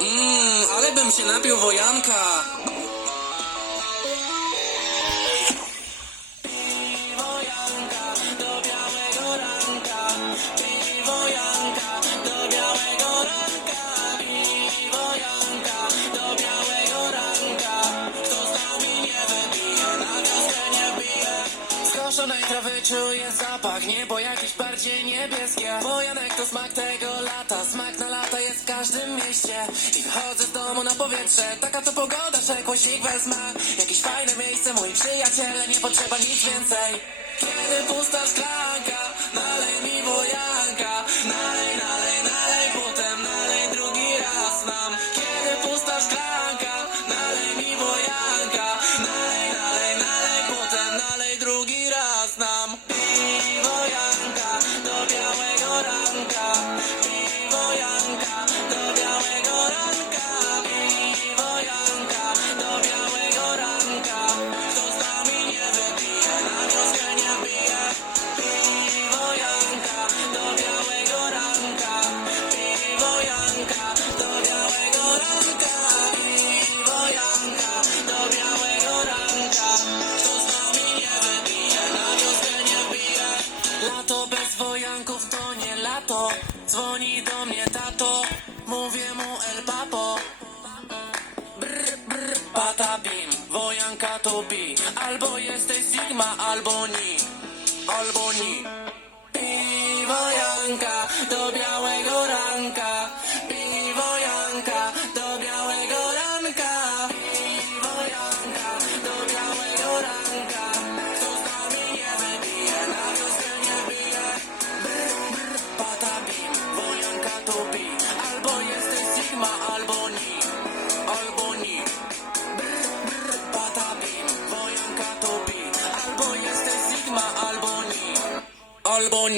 Mmm, ale bym się napił wojanka. Skoszonej trawy czuję zapach, niebo jakieś bardziej niebieskie Wojanek to smak tego lata, smak na każdym mieście I wychodzę z domu na powietrze, taka to pogoda, że kłosik wezmę. Jakieś fajne miejsce, moi przyjaciele, nie potrzeba nic więcej. Kiedy pusta szklanka, nalej mi wojanka Nalej, nalej, nalej, potem nalej drugi raz nam Kiedy pusta szklanka, nalej mi wojanka Nalej, nalej, nalej, potem nalej drugi raz nam Lato bez wojanków to nie lato. Dzwoni do mnie tato Mówię mu El Papo. Brr, brr, patapim Wojanka to pi Albo jesteś Sigma, albo ni. Albo ni. Piwo Janka do białego ranka. Piwo Sigma, albo ni Albo Brr, brr, patapim, wojanka to pi Albo jesteś Sigma, albo ni Albo